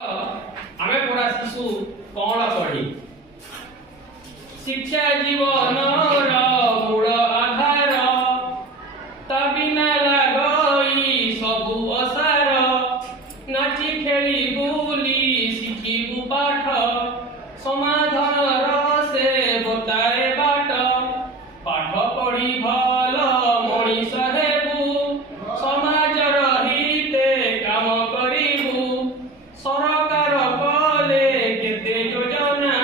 आमे पढ़ा शिशु कौन पढ़ी शिक्षा जीवन मूल आधार ता बिना लागई सबु असार नाची खेली बुली शिखिबु पाठ समाधान से बताए बाट पाठ पढ़ी भल मनीष हेबु समाजर हिते काम करिबु सरकार कले केते योजना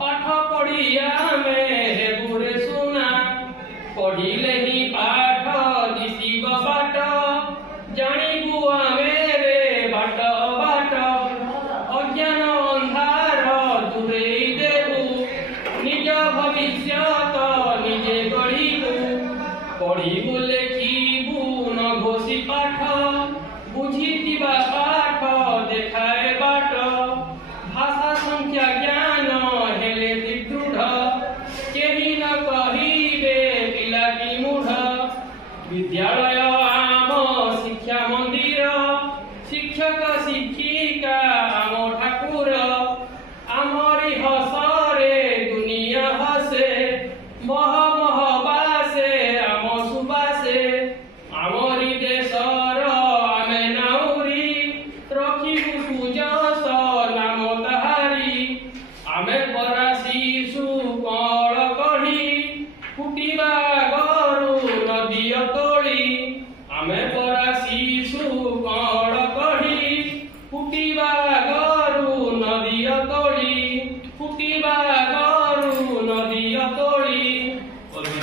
पाठ पढ़ी आमे हेबु रे सुना पढ़िले ही पाठ दिसिब बाट जानिबु आमे रे बाट बाट अज्ञान अंधार दूरेई देबु निज भविष्यत निजे गढ़िबु पढ़िबु लेखिबु न घोषी पाठ बुझिथिबा पाठ देखाए बाट भाषा संख्या ज्ञान हेले दृढ़ केही न कहिबे पिलाटी मूढ़ विद्यालय आम शिक्षा मंदिर शिक्षक शिक्षी